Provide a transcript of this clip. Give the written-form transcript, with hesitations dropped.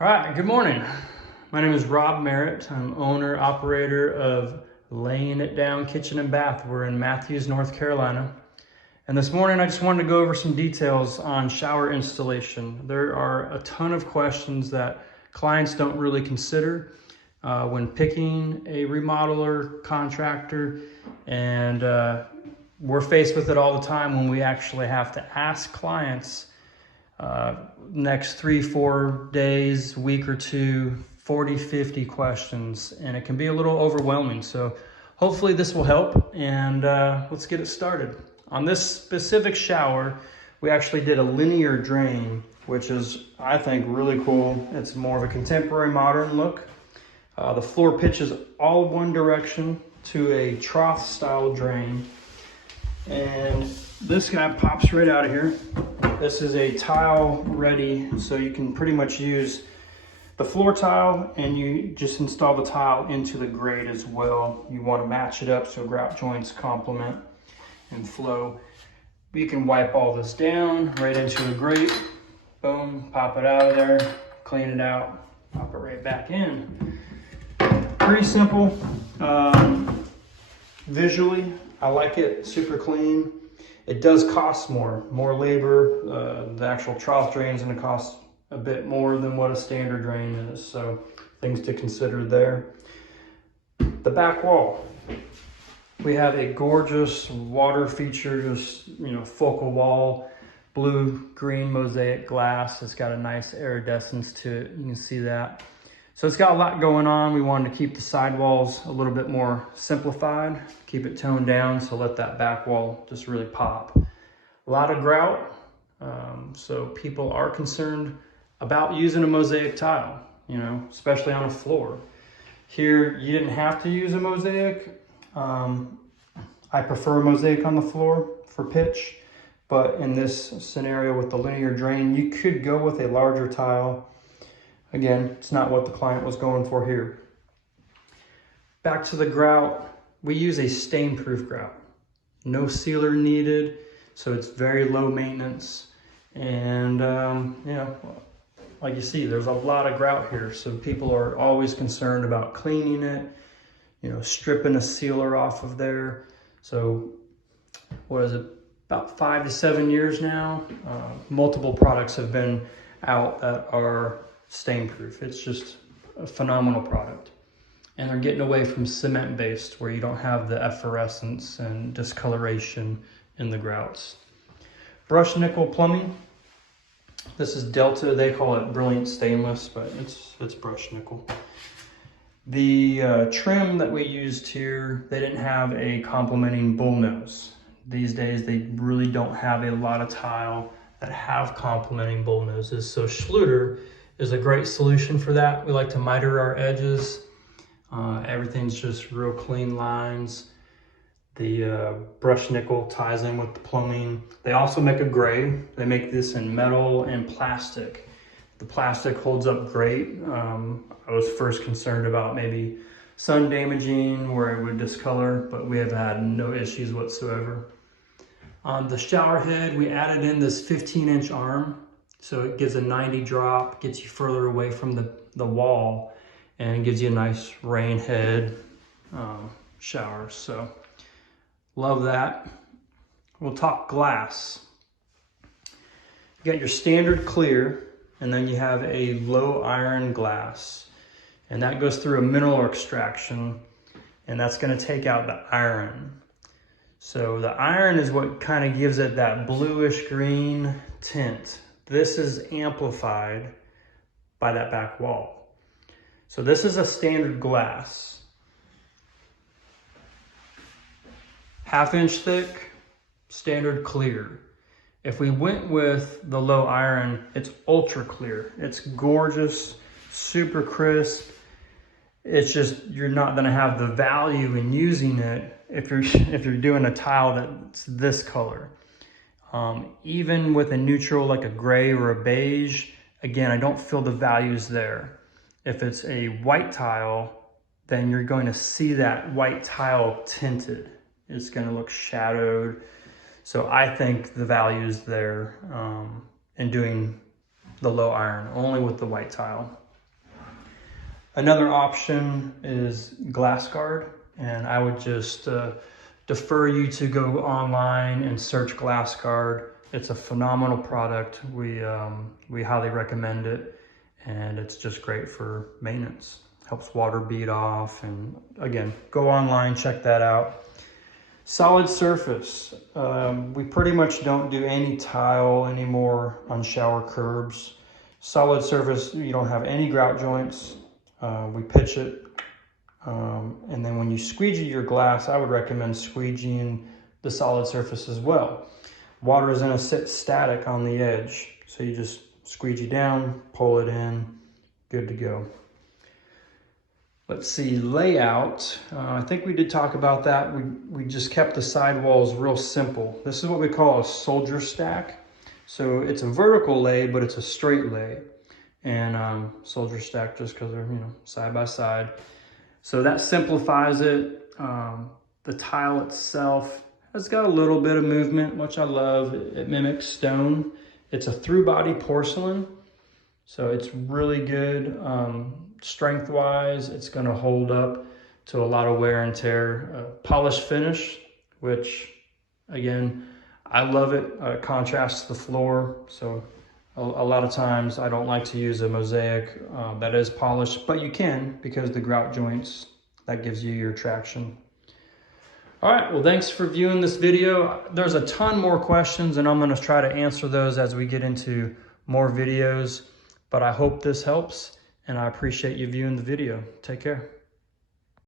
All right, good morning. My name is Rob Merritt. I'm owner, operator of Laying It Down Kitchen and Bath. We're in Matthews, North Carolina. And this morning I just wanted to go over some details on shower installation. There are a ton of questions that clients don't really consider when picking a remodeler, contractor, and we're faced with it all the time when we actually have to ask clients next 3-4 days, week or two, 40-50 questions, and it can be a little overwhelming. So hopefully this will help, and let's get it started. On this specific shower, we actually did a linear drain, which is, I think, really cool. It's more of a contemporary modern look. The floor pitches all one direction to a trough style drain, and this guy pops right out of here. This is a tile ready, so you can pretty much use the floor tile and you just install the tile into the grate as well. You want to match it up so grout joints complement and flow. You can wipe all this down right into a grate. Boom, pop it out of there, clean it out, pop it right back in. Pretty simple. Visually, I like it, super clean. It does cost more labor. The actual trough drain is going to cost a bit more than what a standard drain is, so things to consider there. The back wall, we have a gorgeous water feature, just focal wall, blue-green mosaic glass. It's got a nice iridescence to it. You can see that. So it's got a lot going on. We wanted to keep the sidewalls a little bit more simplified, keep it toned down, so let that back wall just really pop. A lot of grout, so people are concerned about using a mosaic tile, especially on a floor. Here, you didn't have to use a mosaic. I prefer a mosaic on the floor for pitch, but in this scenario with the linear drain, you could go with a larger tile. Again, it's not what the client was going for here. Back to the grout, we use a stain-proof grout. No sealer needed, so it's very low maintenance. And, like you see, there's a lot of grout here, so people are always concerned about cleaning it, stripping a sealer off of there. So, what is it, about 5 to 7 years now? Multiple products have been out that are stain-proof. It's just a phenomenal product. And they're getting away from cement-based, where you don't have the effervescence and discoloration in the grouts. Brushed nickel plumbing. This is Delta. They call it brilliant stainless, but it's brushed nickel. The trim that we used here, they didn't have a complementing bullnose. These days, they really don't have a lot of tile that have complementing bullnoses. So Schluter is a great solution for that. We like to miter our edges. Everything's just real clean lines. The brushed nickel ties in with the plumbing. They also make a gray. They make this in metal and plastic. The plastic holds up great. I was first concerned about maybe sun damaging where it would discolor, but we have had no issues whatsoever. On the shower head, we added in this 15-inch arm. So it gives a 90 drop, gets you further away from the wall, and gives you a nice rain head shower. So love that. We'll talk glass. You got your standard clear, and then you have a low iron glass. And that goes through a mineral extraction, and that's gonna take out the iron. So the iron is what kind of gives it that bluish green tint. This is amplified by that back wall. So this is a standard glass. 1/2 inch thick, standard clear. If we went with the low iron, it's ultra clear. It's gorgeous, super crisp. It's just, you're not gonna have the value in using it if you're doing a tile that's this color. Even with a neutral like a gray or a beige, again, I don't feel the values there. If it's a white tile, then you're going to see that white tile tinted. It's going to look shadowed. So I think the value's there in doing the low iron, only with the white tile. Another option is glass guard, and I would just defer you to go online and search glass guard. It's a phenomenal product. We highly recommend it, and it's just great for maintenance. Helps water bead off, and again, go online, check that out. Solid surface. We pretty much don't do any tile anymore on shower curbs. Solid surface, you don't have any grout joints. We pitch it, and then when you squeegee your glass, I would recommend squeegeeing the solid surface as well. Water is going to sit static on the edge, so you just squeegee down, pull it in, good to go. Let's see, layout. I think we did talk about that. We just kept the sidewalls real simple. This is what we call a soldier stack. So it's a vertical lay, but it's a straight lay. And soldier stack just because they're, side by side. So that simplifies it. The tile itself has got a little bit of movement, which I love. It mimics stone. It's a through body porcelain, so it's really good. Strength wise, it's going to hold up to a lot of wear and tear. Polished finish, which again, I love it. Contrasts the floor, so a lot of times I don't like to use a Mosaic that is polished, but you can, because the grout joints, that gives you your traction. All right, well, thanks for viewing this video. There's a ton more questions, and I'm going to try to answer those as we get into more videos, but I hope this helps, and I appreciate you viewing the video. Take care.